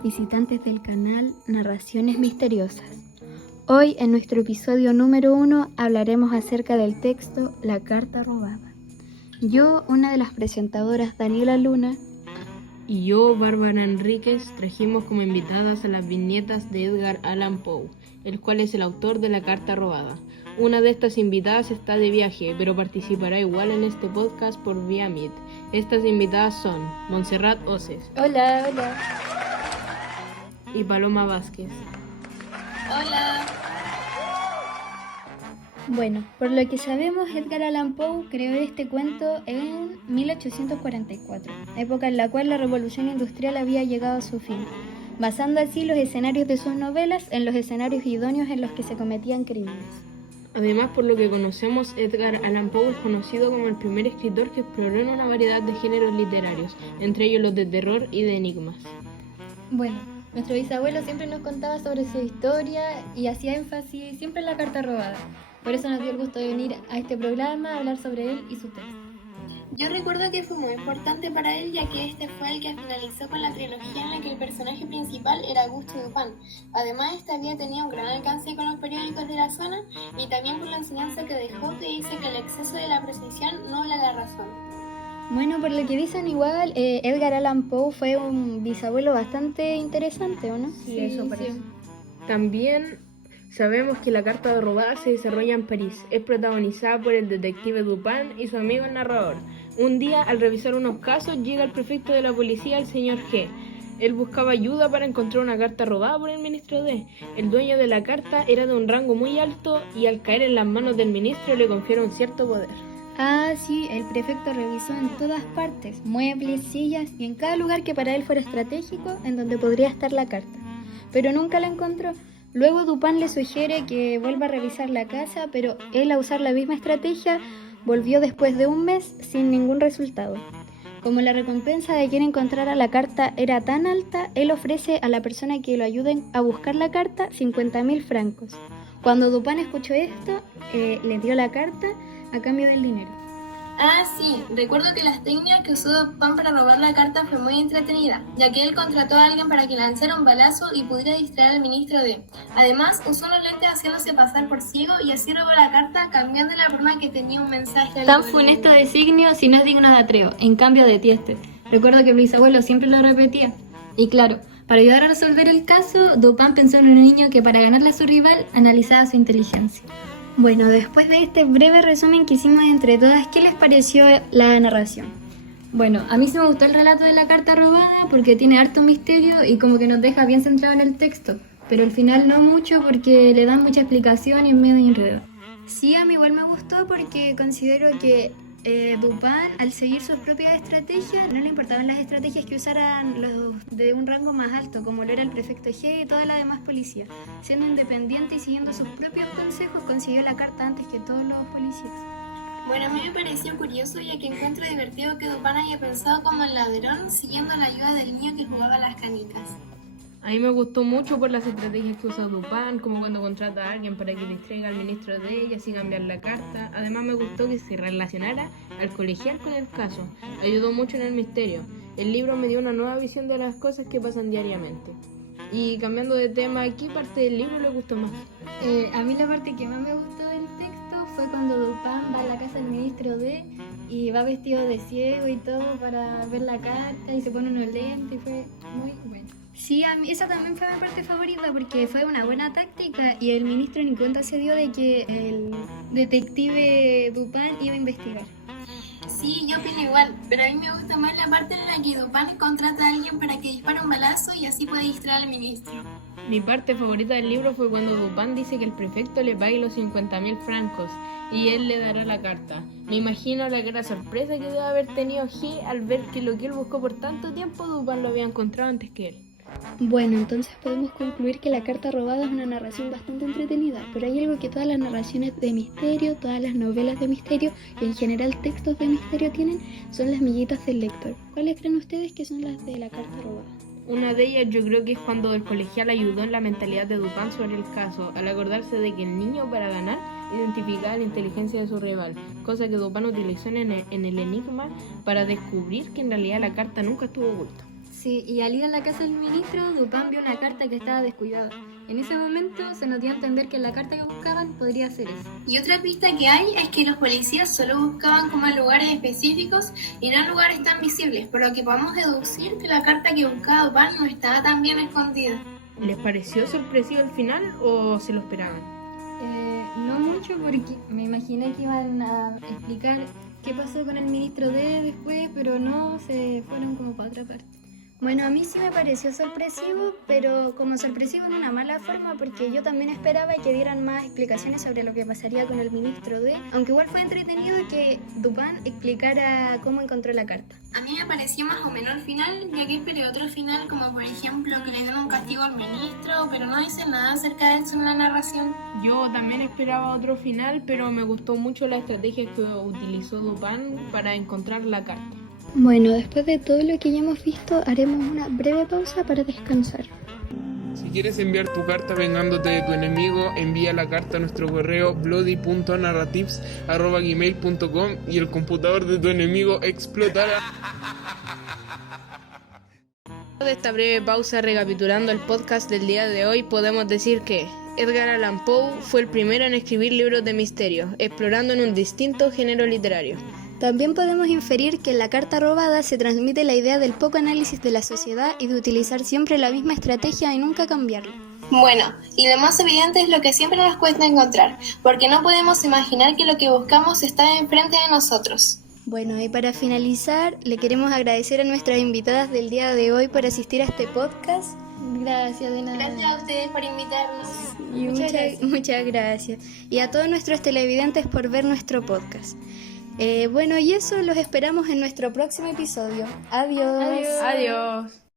los visitantes del canal Narraciones Misteriosas. Hoy, en nuestro episodio número 1, hablaremos acerca del texto La Carta Robada. Yo, una de las presentadoras, Daniela Luna, y yo, Bárbara Enríquez, trajimos como invitadas a las viñetas de Edgar Allan Poe, el cual es el autor de La Carta Robada. Una de estas invitadas está de viaje, pero participará igual en este podcast por vía Meet. Estas invitadas son Montserrat Oces. Hola. Y Paloma Vázquez. Hola. Bueno, por lo que sabemos, Edgar Allan Poe creó este cuento en 1844, época en la cual la revolución industrial había llegado a su fin, basando así los escenarios de sus novelas en los escenarios idóneos en los que se cometían crímenes. Además, por lo que conocemos, Edgar Allan Poe es conocido como el primer escritor que exploró en una variedad de géneros literarios, entre ellos los de terror y de enigmas. Bueno, nuestro bisabuelo siempre nos contaba sobre su historia y hacía énfasis siempre en la carta robada. Por eso nos dio el gusto de venir a este programa a hablar sobre él y su texto. Yo recuerdo que fue muy importante para él, ya que este fue el que finalizó con la trilogía en la que el personaje principal era Auguste Dupin. Además, este había tenido un gran alcance con los periódicos de la zona y también por la enseñanza que dejó, que dice que el exceso de la precisión nubla la razón. Bueno, por lo que dicen igual, Edgar Allan Poe fue un bisabuelo bastante interesante, ¿o no? Sí, eso parece. También sabemos que La Carta Robada se desarrolla en París. Es protagonizada por el detective Dupin y su amigo el narrador. Un día, al revisar unos casos, llega el prefecto de la policía, el señor G. Él buscaba ayuda para encontrar una carta robada por el ministro D. El dueño de la carta era de un rango muy alto y al caer en las manos del ministro le confiere un cierto poder. Ah, sí, el prefecto revisó en todas partes, muebles, sillas y en cada lugar que para él fuera estratégico en donde podría estar la carta. Pero nunca la encontró. Luego Dupin le sugiere que vuelva a revisar la casa, pero él, a usar la misma estrategia, volvió después de un mes sin ningún resultado. Como la recompensa de quien encontrara la carta era tan alta, él ofrece a la persona que lo ayude a buscar la carta 50.000 francos. Cuando Dupin escuchó esto, le dio la carta a cambio del dinero. Ah, sí, recuerdo que la técnica que usó Dupin para robar la carta fue muy entretenida, ya que él contrató a alguien para que lanzara un balazo y pudiera distraer al ministro D. Además, usó unos lentes haciéndose pasar por ciego y así robó la carta, cambiando la forma que tenía un mensaje. Tan funesto designio si no es digno de Atreo, en cambio de Tieste. Recuerdo que mi bisabuelo siempre lo repetía. Y claro, para ayudar a resolver el caso, Dupin pensó en un niño que para ganarle a su rival analizaba su inteligencia. Bueno, después de este breve resumen que hicimos entre todas, ¿qué les pareció la narración? Bueno, a mí sí me gustó el relato de la carta robada porque tiene harto misterio y como que nos deja bien centrado en el texto, pero al final no mucho porque le dan mucha explicación y es medio enredo. Sí, a mí igual me gustó porque considero que Dupin, al seguir sus propias estrategias, no le importaban las estrategias que usaran los de un rango más alto, como lo era el prefecto G y toda la demás policía. Siendo independiente y siguiendo sus propios consejos, consiguió la carta antes que todos los policías. Bueno, a mí me pareció curioso, ya que encuentro divertido que Dupin haya pensado como el ladrón, siguiendo la ayuda del niño que jugaba a las canicas. A mí me gustó mucho por las estrategias que usa Dupin, como cuando contrata a alguien para que distraiga al ministro de ella, así cambiar la carta. Además me gustó que se relacionara al colegial con el caso. Ayudó mucho en el misterio. El libro me dio una nueva visión de las cosas que pasan diariamente. Y cambiando de tema, ¿qué parte del libro le gustó más? A mí la parte que más me gustó del texto fue cuando Dupin va a la casa del ministro D y va vestido de ciego y todo para ver la carta y se pone unos lentes y fue muy bueno. Sí, a mí esa también fue mi parte favorita porque fue una buena táctica y el ministro ni cuenta se dio de que el detective Dupin iba a investigar. Sí, yo opino igual, pero a mí me gusta más la parte en la que Dupin contrata a alguien para que dispare un balazo y así puede distraer al ministro. Mi parte favorita del libro fue cuando Dupin dice que el prefecto le pague los 50.000 francos y él le dará la carta. Me imagino la gran sorpresa que debe haber tenido G al ver que lo que él buscó por tanto tiempo, Dupin lo había encontrado antes que él. Bueno, entonces podemos concluir que La Carta Robada es una narración bastante entretenida, pero hay algo que todas las narraciones de misterio, todas las novelas de misterio y en general textos de misterio tienen, son las miguitas del lector. ¿Cuáles creen ustedes que son las de La Carta Robada? Una de ellas yo creo que es cuando el colegial ayudó en la mentalidad de Dupin sobre el caso, al acordarse de que el niño para ganar identificaba la inteligencia de su rival, cosa que Dupin utilizó en el enigma para descubrir que en realidad la carta nunca estuvo oculta. Sí, y al ir a la casa del ministro, Dupin vio una carta que estaba descuidada. En ese momento se nos dio a entender que la carta que buscaban podría ser esa. Y otra pista que hay es que los policías solo buscaban como en lugares específicos y no en lugares tan visibles, por lo que podemos deducir que la carta que buscaba Dupin no estaba tan bien escondida. ¿Les pareció sorpresivo el final o se lo esperaban? No mucho, porque me imaginé que iban a explicar qué pasó con el ministro D después, pero no, se fueron como para otra parte. Bueno, a mí sí me pareció sorpresivo, pero como sorpresivo en una mala forma, porque yo también esperaba que dieran más explicaciones sobre lo que pasaría con el ministro D, aunque igual fue entretenido que Dupin explicara cómo encontró la carta. A mí me pareció más o menos el final, ya que esperé otro final, como por ejemplo que le den un castigo al ministro, pero no dicen nada acerca de eso en la narración. Yo también esperaba otro final, pero me gustó mucho la estrategia que utilizó Dupin para encontrar la carta. Bueno, después de todo lo que ya hemos visto, haremos una breve pausa para descansar. Si quieres enviar tu carta vengándote de tu enemigo, envía la carta a nuestro correo bloody.narratives@gmail.com y el computador de tu enemigo explotará. De esta breve pausa, recapitulando el podcast del día de hoy, podemos decir que Edgar Allan Poe fue el primero en escribir libros de misterio, explorando en un distinto género literario. También podemos inferir que en la carta robada se transmite la idea del poco análisis de la sociedad y de utilizar siempre la misma estrategia y nunca cambiarla. Bueno, y lo más evidente es lo que siempre nos cuesta encontrar, porque no podemos imaginar que lo que buscamos está enfrente de nosotros. Bueno, y para finalizar, le queremos agradecer a nuestras invitadas del día de hoy por asistir a este podcast. Gracias, de nada. Gracias a ustedes por invitarnos. Y muchas gracias. Y a todos nuestros televidentes por ver nuestro podcast. Bueno, y eso los esperamos en nuestro próximo episodio. Adiós. Adiós.